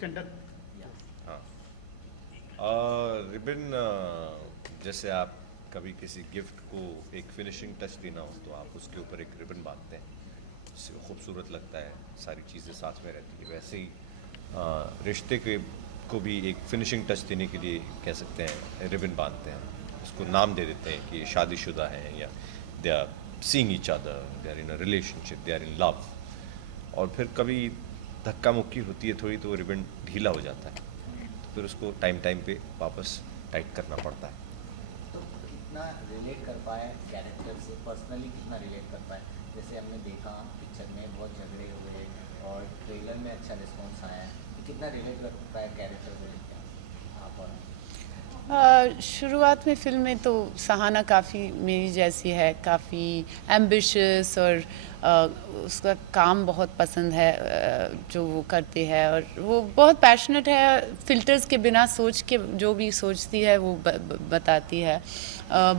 Centre. हाँ, ribbon, जैसे आप कभी किसी गिफ्ट को एक फिनिशिंग टच देना हो तो आप उसके ऊपर एक रिबन बांधते हैं, उससे वो खूबसूरत लगता है, सारी चीज़ें साथ में रहती है। वैसे ही रिश्ते के को भी एक फिनिशिंग टच देने के लिए कह सकते हैं रिबन बांधते हैं, उसको नाम दे देते हैं कि शादीशुदा हैं या they are seeing each other, they are in a relationship, they are in love. और फिर कभी धक्का मुक्की होती है थोड़ी तो रिबन ढीला हो जाता है, तो फिर उसको टाइम टाइम पे वापस टाइट करना पड़ता है। तो कितना रिलेट कर पाए कैरेक्टर से, पर्सनली कितना रिलेट कर पाए? जैसे हमने देखा पिक्चर में बहुत झगड़े हुए और ट्रेलर में अच्छा रिस्पॉन्स आया है, तो कितना रिलेट कर पाए कैरेक्टर को लेकर आप? और शुरुआत में फिल्म में तो सहाना काफ़ी मेरी जैसी है, काफ़ी एम्बिशियस, और उसका काम बहुत पसंद है जो वो करती है, और वो बहुत पैशनेट है, फिल्टर्स के बिना सोच के जो भी सोचती है वो बताती है।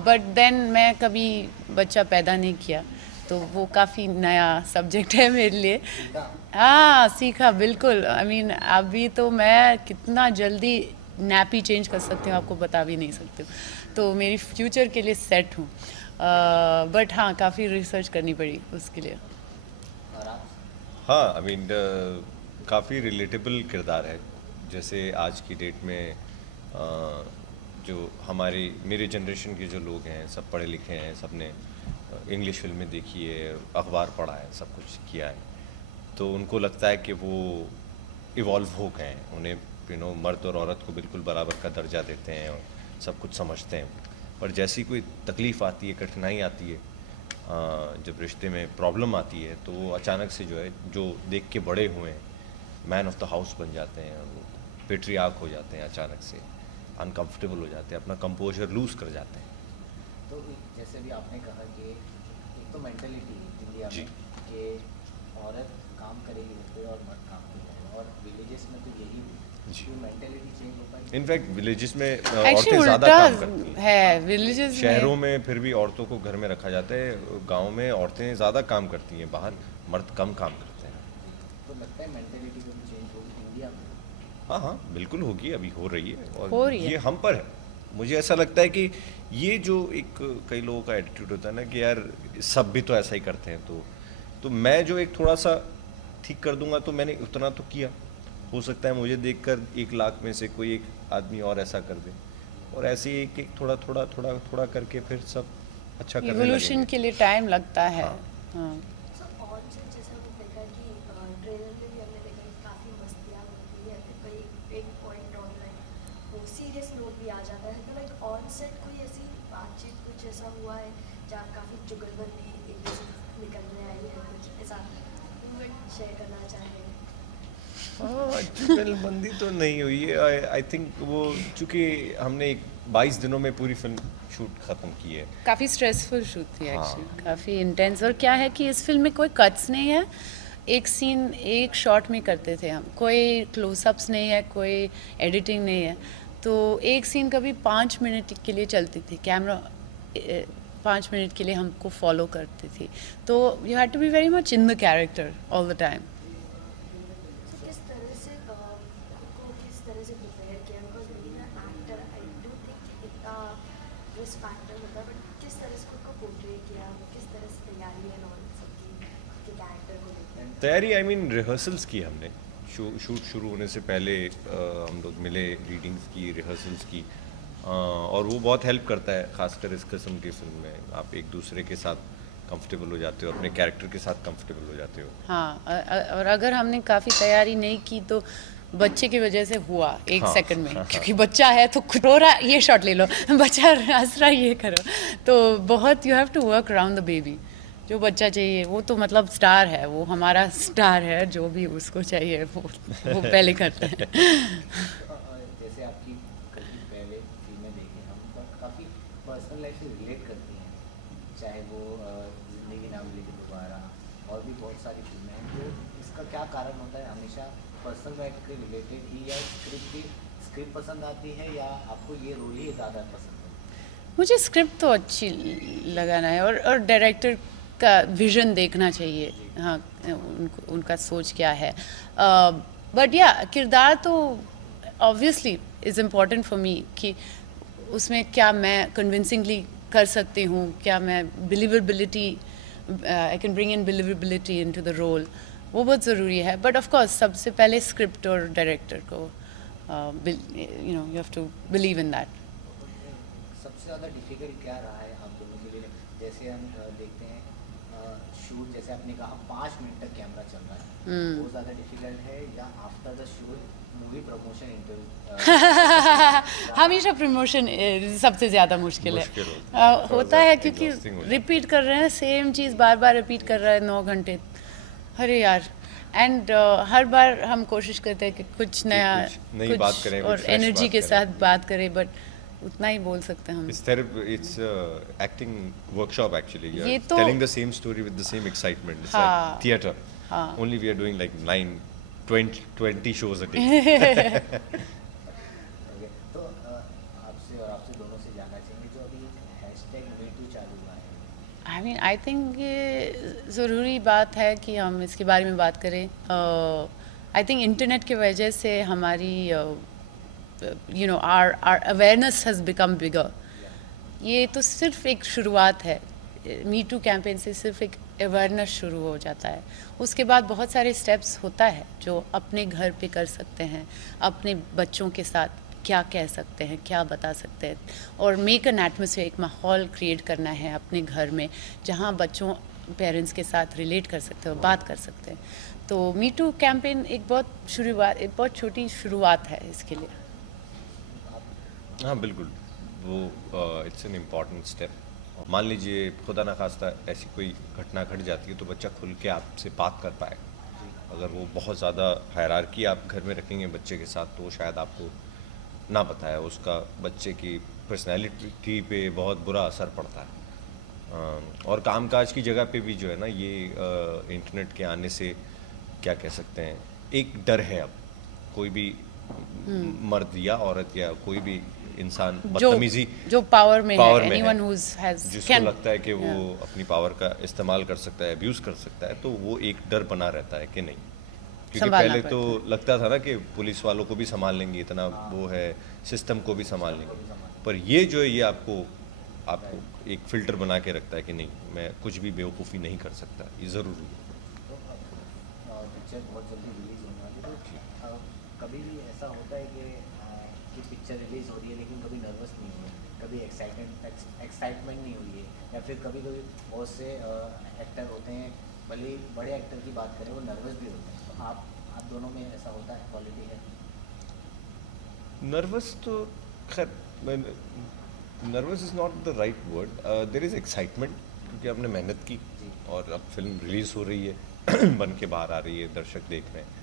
बट देन मैं कभी बच्चा पैदा नहीं किया, तो वो काफ़ी नया सब्जेक्ट है मेरे लिए। हाँ, सीखा बिल्कुल। आई मीन अभी तो मैं कितना जल्दी नैपी चेंज कर सकती हूँ आपको बता भी नहीं सकती हूँ, तो मेरी फ्यूचर के लिए सेट हूँ। बट हाँ, काफ़ी रिसर्च करनी पड़ी उसके लिए। हाँ, आई मीन काफ़ी रिलेटेबल किरदार है। जैसे आज की डेट में जो मेरे जनरेशन के जो लोग हैं सब पढ़े लिखे हैं, सब ने इंग्लिश फिल्में देखी है, अखबार पढ़ा है, सब कुछ किया है, तो उनको लगता है कि वो इवॉल्व हो गए हैं, उन्हें मर्द और औरत को बिल्कुल बराबर का दर्जा देते हैं और सब कुछ समझते हैं। पर जैसी कोई तकलीफ़ आती है, कठिनाई आती है, जब रिश्ते में प्रॉब्लम आती है, तो वो अचानक से जो देख के बड़े हुए हैं मैन ऑफ द हाउस बन जाते हैं, वो पेट्रियार्क हो जाते हैं, अचानक से अनकंफर्टेबल हो जाते हैं, अपना कंपोजर लूज़ कर जाते हैं। तो जैसे भी आपने कहा कि एक तो मेंटलिटी इंडिया में कि औरत काम करेगी घर पे और मर्द काम करेगा, और विलेजेस में तो यही मेंटलिटी चेंज हो पाई। इनफैक्ट विलेजेस में औरतें ज़्यादा काम करती है, विलेजेस शहरों में फिर भी औरतों को घर में रखा जाता है, गाँव में औरतें ज़्यादा काम करती हैं, बाहर मर्द कम काम करते हैं। तो लगता है मेंटलिटी को भी चेंज होगी इंडिया में? हाँ हाँ, बिल्कुल होगी, अभी हो रही है, और हो रही है। ये हम पर है। मुझे ऐसा लगता है कि ये जो एक कई लोगों का एटीट्यूड होता है ना कि यार सब भी तो ऐसा ही करते हैं, तो मैं जो एक थोड़ा सा ठीक कर दूंगा, तो मैंने उतना तो किया, हो सकता है मुझे देखकर 1 लाख में से कोई एक आदमी और ऐसा कर दे, और ऐसे ही एक थोड़ा थोड़ा थोड़ा थोड़ा करके फिर सब अच्छा करने लगेंगे। इवोल्यूशन के लिए टाइम लगता है। हाँ। और जैसा हमने देखा कि ट्रेलर में भी हमने देखा कि काफ़ी मस्तियाँ होती है, फिर कोई एक पॉइंट ऑनलाइन वो सीरियस नोट भी आ जाता है, तो लाइक ऑन सेट कोई ऐसी बातचीत कुछ ऐसा हुआ है जहाँ काफ़ी जुगलबंदी एक दूसरे निकलने आई है, कुछ ऐसा मोमेंट शेयर करना चाहेंगे? जुगलबंदी तो नहीं हुई है, आई थिंक वो चूँकि हमने 22 दिनों में पूरी फिल्म शूट ख़त्म की है। काफ़ी स्ट्रेसफुल शूट थी हाँ। एक्चुअली, काफ़ी इंटेंस। और क्या है कि इस फिल्म में कोई कट्स नहीं है, एक सीन एक शॉट में करते थे हम, कोई क्लोजअप्स नहीं है, कोई एडिटिंग नहीं है, तो एक सीन कभी 5 मिनट के लिए चलती थी, कैमरा 5 मिनट के लिए हमको फॉलो करती थी, तो you had to be very much in the character all the time. किस तरह से प्रिपेयर किया? Because being an actor I do think इतना रिस्क फैक्टर होता है, बट किस तरह से खुद को पोर्ट्रे किया, किस तरह से तैयारी है और सबकी के कैरेक्टर को लेकर? तैयारी आई मीन रिहर्सल्स की हमने, शूट शुरू होने से पहले हम लोग मिले, रीडिंग्स की, रिहर्सल्स की, और वो बहुत हेल्प करता है, खासकर इस किस्म की फिल्म में आप एक दूसरे के साथ कंफर्टेबल हो जाते हो, अपने कैरेक्टर के साथ कंफर्टेबल हो जाते हो। हाँ, और अगर हमने काफ़ी तैयारी नहीं की तो बच्चे की वजह से हुआ एक सेकंड में, क्योंकि बच्चा है तो रो रहा, ये शॉट ले लो, बच्चा हंस रहा, ये करो, तो बहुत you have to work around the baby. जो बच्चा चाहिए वो तो मतलब स्टार है, वो हमारा स्टार है, जो भी उसको चाहिए वो पहले करते हैं। जैसे आपकी पहले फिल्में देखें हम, काफ़ी पर्सनल लाइफ से रिलेट करती हैं, चाहे वो जिंदगी ना मिलेगी दोबारा, और भी बहुत सारी फिल्में हैं, तो इसका क्या कारण होता है? हमेशा पर्सनल लाइफ के रिलेटेड ही, या स्क्रिप्ट पसंद आती है, या आपको ये रोल ही ज़्यादा पसंद है? मुझे स्क्रिप्ट तो अच्छी लगाना है, और डायरेक्टर का विजन देखना चाहिए। हाँ, उनका सोच क्या है। बट या किरदार तो obviously is important for me कि उसमें क्या मैं कन्विंसिंगली कर सकती हूँ, क्या मैं believability I can bring in believability into the role, वो बहुत ज़रूरी है. बट ऑफ कोर्स सबसे पहले स्क्रिप्ट और डायरेक्टर को you have to believe in that. सबसे ज़्यादा डिफिकल्ट क्या रहा है आप दोनों के लिए? जैसे हम देखते हैं शूट, जैसे आपने कहा 5 मिनट तक कैमरा चल रहा है, वो ज़्यादा डिफिकल्ट है या after the shoot movie promotion interview? हमेशा प्रमोशन सबसे ज़्यादा मुश्किल है. होता है क्योंकि रिपीट कर रहे हैं सेम चीज़, बार बार रिपीट कर रहा है 9 घंटे. अरे यार. एंड हर बार हम कोशिश करते हैं कि कुछ नया, नई बात करें और एनर्जी के साथ बात करें, बट उतना ही बोल सकते हैं हम. It's acting workshop actually. ये You're तो telling the same story with the same excitement. It's like theater. Only we are doing like 20 shows a day. तो आपसे और आपसे दोनों से जानना चाहेंगे, जो अभी हैशटैग #MeToo चालू हुआ है, आई मीन आई थिंक ये ज़रूरी बात है कि हम इसके बारे में बात करें. आई थिंक इंटरनेट की वजह से हमारी our awareness has become bigger. ये तो सिर्फ एक शुरुआत है. मी टू कैंपेन से सिर्फ एक अवेयरनेस शुरू हो जाता है. उसके बाद बहुत सारे स्टेप्स होता है जो अपने घर पे कर सकते हैं, अपने बच्चों के साथ क्या कह सकते हैं, क्या बता सकते हैं, और मेक एन एटमॉस्फेयर, एक माहौल क्रिएट करना है अपने घर में जहाँ बच्चों पेरेंट्स के साथ रिलेट कर सकते हैं और बात कर सकते हैं. तो मी टू कैंपेन एक बहुत छोटी शुरुआत है इसके लिए. हाँ बिल्कुल, वो इट्स एन इम्पॉर्टेंट स्टेप. मान लीजिए खुदा ना खास्ता ऐसी कोई घटना घट जाती है तो बच्चा खुल के आपसे बात कर पाए. अगर वो बहुत ज़्यादा हायरार्की आप घर में रखेंगे बच्चे के साथ तो शायद आपको ना बताए, उसका बच्चे की पर्सनैलिटी पे बहुत बुरा असर पड़ता है. और कामकाज की जगह पे भी जो है ना, ये इंटरनेट के आने से क्या कह सकते हैं, एक डर है. अब कोई भी मर्द या औरत या कोई भी इंसान बदतमीजी जो पावर में है, जिसको लगता है कि वो अपनी पावर का इस्तेमाल कर सकता है, अब्यूज़ कर सकता है, तो वो एक डर बना रहता है कि नहीं. क्योंकि पहले तो लगता था ना कि पुलिस वालों को भी संभाल लेंगे, इतना वो है, सिस्टम को भी संभाल लेंगे. पर ये जो है ये आपको एक फ़िल्टर बना के रखता है कि नहीं, मैं कुछ भी बेवकूफ़ी नहीं कर सकता. ये ज़रूरी है. पिक्चर बहुत जल्दी रिलीज होने वाली है. कभी भी ऐसा होता है कि पिक्चर रिलीज हो रही है लेकिन कभी नर्वस नहीं हुए, कभी एक्साइटमेंट नहीं हुई है, या फिर कभी बहुत से एक्टर होते हैं, भले बड़े एक्टर की बात करें, वो नर्वस भी होते हैं. तो आप दोनों में ऐसा होता है, क्वालिटी है? नर्वस तो खैर, nervous is not the right word. There is excitement क्योंकि आपने मेहनत की और अब फिल्म रिलीज़ हो रही है, बन के बाहर आ रही है, दर्शक देख रहे हैं.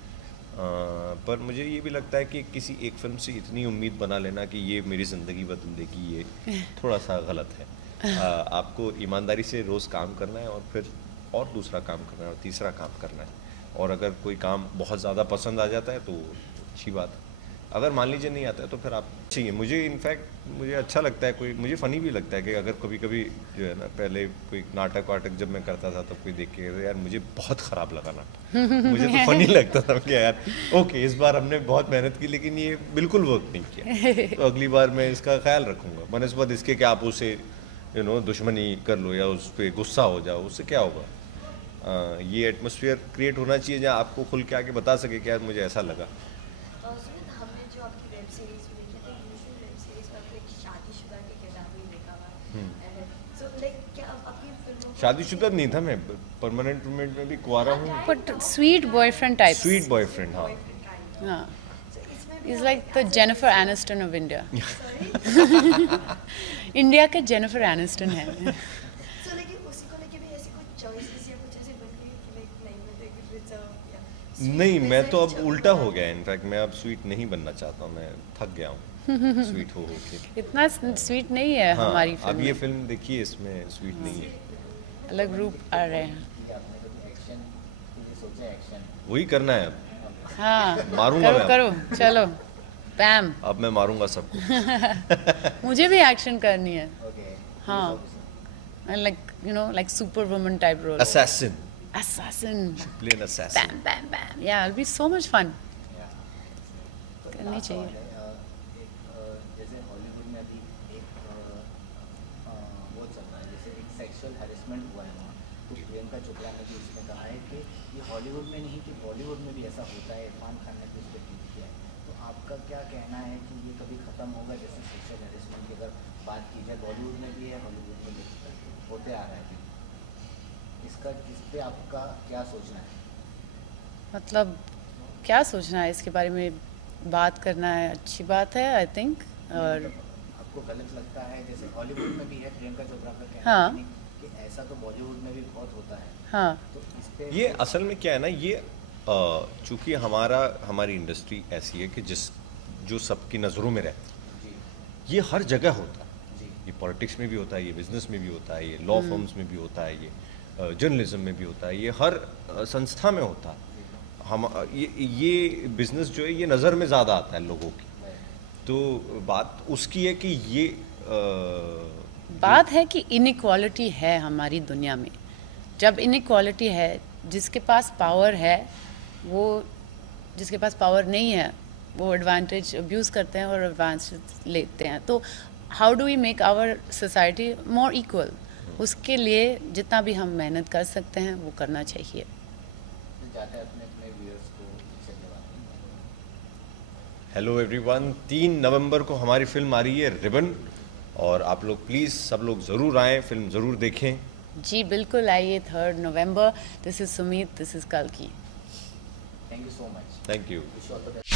पर मुझे ये भी लगता है कि किसी एक फिल्म से इतनी उम्मीद बना लेना कि ये मेरी ज़िंदगी बदल देगी, ये थोड़ा सा गलत है. आपको ईमानदारी से रोज़ काम करना है और फिर और दूसरा काम करना है और तीसरा काम करना है. और अगर कोई काम बहुत ज़्यादा पसंद आ जाता है तो अच्छी बात है. अगर मान लीजिए नहीं आता है तो फिर आप चाहिए. मुझे अच्छा लगता है, कोई मुझे फ़नी भी लगता है कि अगर कभी कभी जो है ना, पहले कोई नाटक वाटक जब मैं करता था तो कोई देख के तो यार मुझे बहुत ख़राब लगा नाटक, मुझे तो फ़नी लगता था कि यार ओके इस बार हमने बहुत मेहनत की लेकिन ये बिल्कुल वर्क नहीं किया, तो अगली बार मैं इसका ख्याल रखूँगा. बनस्बत इसके कि आप उसे दुश्मनी कर लो या उस पर गुस्सा हो जाओ, उससे क्या होगा. ये एटमॉस्फेयर क्रिएट होना चाहिए जहाँ आपको खुल के आके बता सके कि यार मुझे ऐसा लगा. शादीशुदा नहीं था मैं, परमानेंट रूममेट में भी कुआरा हूँ. But sweet boyfriend type. Sweet boyfriend, हाँ. हाँ, is like the Jennifer Aniston of India. India के जेनिफर एनिस्टन है. नहीं, मैं तो अब उल्टा हो गया. इनफैक्ट मैं अब स्वीट नहीं बनना चाहता हूँ, मैं थक गया हूँ स्वीट हो के. इतना स्वीट नहीं है. हाँ, हमारी फिल्म. अब ये फिल्म देखिए, इसमें स्वीट नहीं है, अलग रूप आ रहे हैं. वही करना है अब. हाँ, मारूंगा. करो चलो पैम. अब मैं मारूंगा सबको. मुझे भी एक्शन करनी है. हाँ, like superwoman type role. Assassin. Play an assassin. Bam, bam. Yeah, it'll be so much fun. करनी चाहिए। जैसे हॉलीवुड में अभी एक वो चल रहा है, जैसे एक सेक्सुअल हैरेसमेंट हुआ है वहाँ, तो प्रियंका चोपड़ा ने भी उसमें कहा है कि ये हॉलीवुड में नहीं कि बॉलीवुड में भी ऐसा होता है। इरफान खान ने भी उस पर ट्वीट किया है। तो आपका क्या कहना है कि ये कभी ख़त्म होगा? जैसे सेक्सुअल हैरेसमेंट की अगर बात की जाए, बॉलीवुड में भी है, हॉलीवुड में भी होते आ रहा है, इस पे आपका क्या सोचना है? मतलब क्या सोचना है इसके बारे में, बात करना है, अच्छी बात है आई थिंक। और आपको गलत लगता है? जैसे हॉलीवुड में भी है, प्रियंका चोपड़ा का कहना हाँ। है कि ऐसा तो बॉलीवुड में भी बहुत होता है। हाँ, तो इस पे ये असल में क्या है ना, ये चूंकि हमारी इंडस्ट्री ऐसी है कि जो सबकी नज़रों में रहती जी है, ये हर जगह होता है। जी ये पॉलिटिक्स में भी होता है, ये बिजनेस में भी होता है, ये लॉ फर्म्स में भी होता है, ये जर्नलिज्म में भी होता है, ये हर संस्था में होता है। हम ये बिजनेस जो है ये नज़र में ज़्यादा आता है लोगों की। तो बात उसकी है कि ये बात है कि इनइक्वालिटी है हमारी दुनिया में। जब इनइक्वालिटी है, जिसके पास पावर है वो, जिसके पास पावर नहीं है वो एडवांटेज अब्यूज़ करते हैं और एडवांटेज लेते हैं। तो how do we make our society more equal? उसके लिए जितना भी हम मेहनत कर सकते हैं वो करना चाहिए। जाते हैं अपने अपने व्यूअर्स को धन्यवाद। हेलो एवरीवन, 3 नवंबर को हमारी फिल्म आ रही है रिबन, और आप लोग प्लीज़ सब लोग ज़रूर आएँ, फिल्म ज़रूर देखें। जी बिल्कुल आइए, 3 नवंबर। This is Sumeet, this is कल्की। Thank you so much. Thank you. Wish you all the best.